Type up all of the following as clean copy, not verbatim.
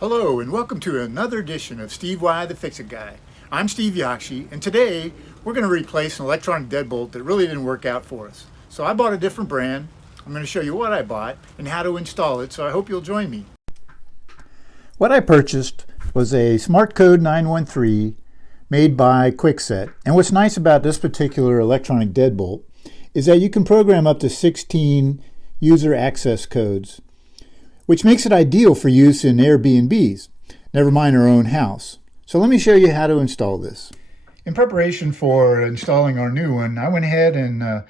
Hello and welcome to another edition of Steve Y, the Fix-It Guy. I'm Steve Yakshi, and today we're going to replace an electronic deadbolt that really didn't work out for us. So I bought a different brand. I'm going to show you what I bought and how to install it, so I hope you'll join me. What I purchased was a SmartCode 913 made by Kwikset. And what's nice about this particular electronic deadbolt is that you can program up to 16 user access codes, which makes it ideal for use in Airbnbs, never mind our own house. So let me show you how to install this. In preparation for installing our new one, I went ahead and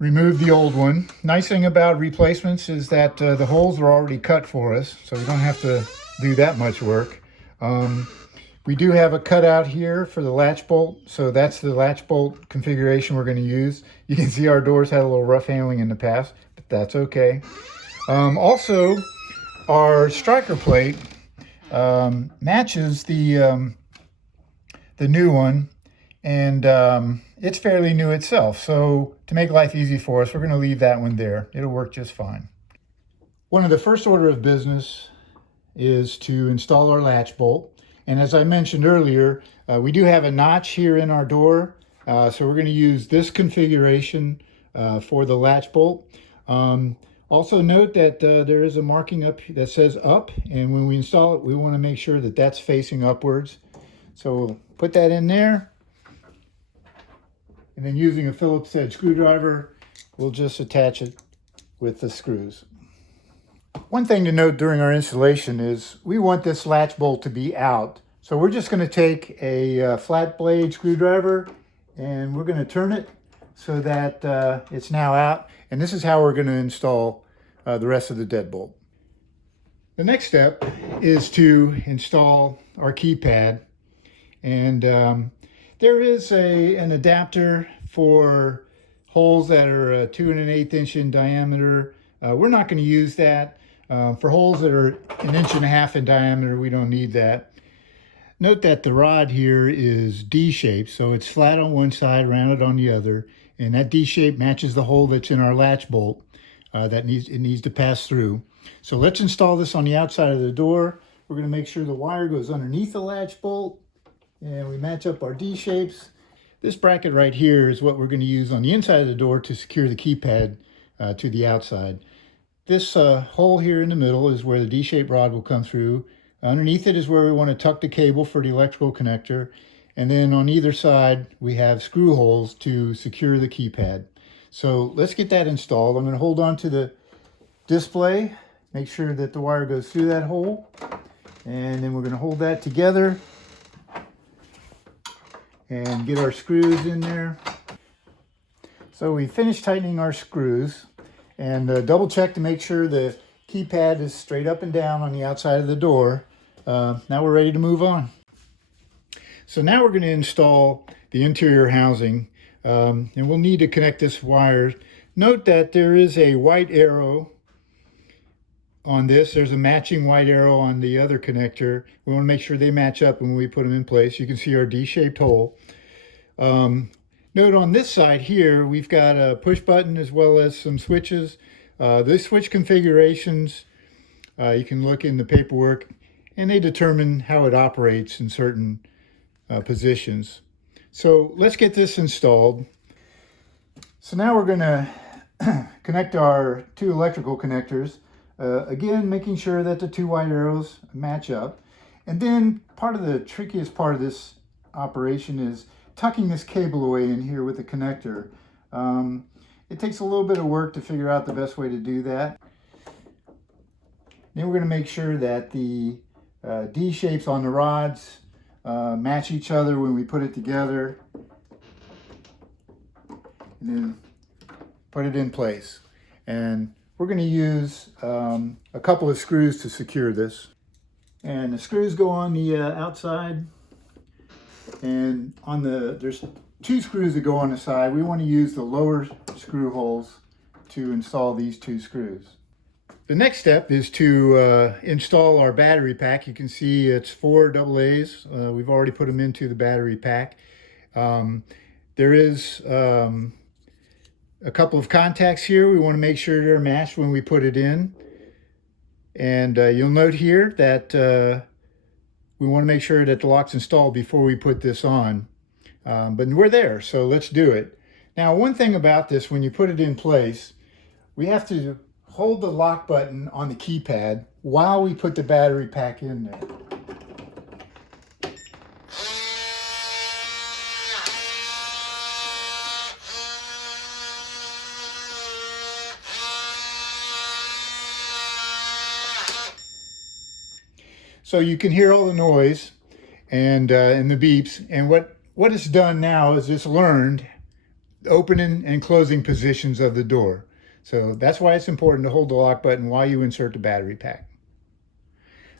removed the old one. Nice thing about replacements is that the holes are already cut for us, so we don't have to do that much work. We do have a cutout here for the latch bolt, so that's the latch bolt configuration we're going to use. You can see our doors had a little rough handling in the past, but that's okay. Also, our striker plate matches the new one, and it's fairly new itself. So to make life easy for us, we're going to leave that one there. It'll work just fine. One of the first order of business is to install our latch bolt. And as I mentioned earlier, we do have a notch here in our door. So we're going to use this configuration for the latch bolt. Also note that there is a marking up that says up, and when we install it, we want to make sure that that's facing upwards. So we'll put that in there, and then using a Phillips head screwdriver, we'll just attach it with the screws. One thing to note during our installation is we want this latch bolt to be out. So we're just going to take a flat blade screwdriver and we're going to turn it so that it's now out. And this is how we're going to install the rest of the deadbolt. The next step is to install our keypad. And there is an adapter for holes that are 2 1/8 inch in diameter. We're not going to use that. For holes that are 1.5 inches in diameter, we don't need that. Note that the rod here is D-shaped, so it's flat on one side, rounded on the other, and that D shape matches the hole that's in our latch bolt that it needs to pass through. So let's install this on the outside of the door. We're going to make sure the wire goes underneath the latch bolt, and we match up our D shapes. This bracket right here is what we're going to use on the inside of the door to secure the keypad to the outside. This hole here in the middle is where the D-shaped rod will come through. Underneath it is where we want to tuck the cable for the electrical connector. And then on either side, we have screw holes to secure the keypad. So let's get that installed. I'm going to hold on to the display, make sure that the wire goes through that hole. And then we're going to hold that together and get our screws in there. So we finished tightening our screws. And double check to make sure the keypad is straight up and down on the outside of the door. Now we're ready to move on. So now we're going to install the interior housing, and we'll need to connect this wire. Note that there is a white arrow on this. There's a matching white arrow on the other connector. We want to make sure they match up when we put them in place. You can see our D-shaped hole. Note on this side here, we've got a push button as well as some switches. The switch configurations, you can look in the paperwork, and they determine how it operates in certain positions. So let's get this installed. So now we're going to connect our 2 electrical connectors. Again, making sure that the 2 white arrows match up. And then part of the trickiest part of this operation is tucking this cable away in here with the connector. It takes a little bit of work to figure out the best way to do that. Then we're going to make sure that the D shapes on the rods match each other when we put it together, and then put it in place. And we're going to use a couple of screws to secure this. And the screws go on the outside. And there's 2 screws that go on the side. We want to use the lower screw holes to install these 2 screws. The next step is to install our battery pack. You can see it's 4 AA's. We've already put them into the battery pack. There is a couple of contacts here. We want to make sure they're matched when we put it in. And you'll note here that we want to make sure that the lock's installed before we put this on. But we're there, so let's do it. Now, one thing about this, when you put it in place, we have to hold the lock button on the keypad while we put the battery pack in there. So you can hear all the noise and the beeps. And what it's done now is it's learned opening and closing positions of the door. So that's why it's important to hold the lock button while you insert the battery pack.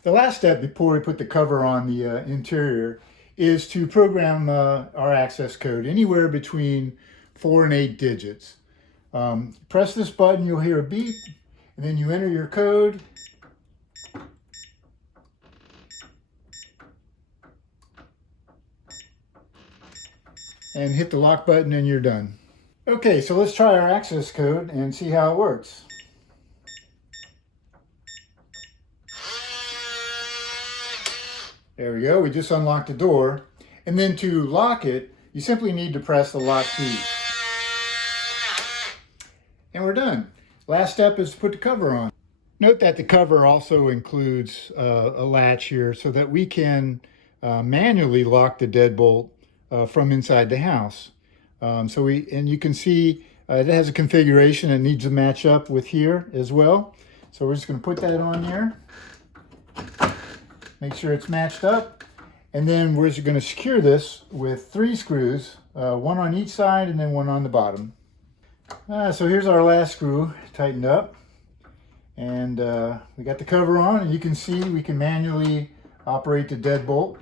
The last step before we put the cover on the interior is to program our access code anywhere between 4 and 8 digits. Press this button, you'll hear a beep, and then you enter your code. And hit the lock button and you're done. Okay, so let's try our access code and see how it works. There we go, we just unlocked the door. And then to lock it, you simply need to press the lock key. And we're done. Last step is to put the cover on. Note that the cover also includes a latch here so that we can manually lock the deadbolt from inside the house. And you can see it has a configuration that needs to match up with here as well. So we're just going to put that on there. Make sure it's matched up. And then we're just going to secure this with 3 screws, one on each side and then one on the bottom. So here's our last screw tightened up. And we got the cover on, and you can see we can manually operate the deadbolt.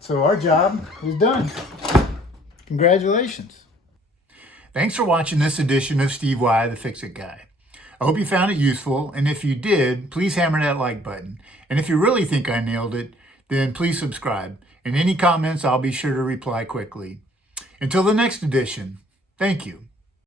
So our job is done. Congratulations. Thanks for watching this edition of Steve Y, the Fix-It Guy. I hope you found it useful, and if you did, please hammer that like button. And if you really think I nailed it, then please subscribe. And any comments, I'll be sure to reply quickly. Until the next edition, thank you.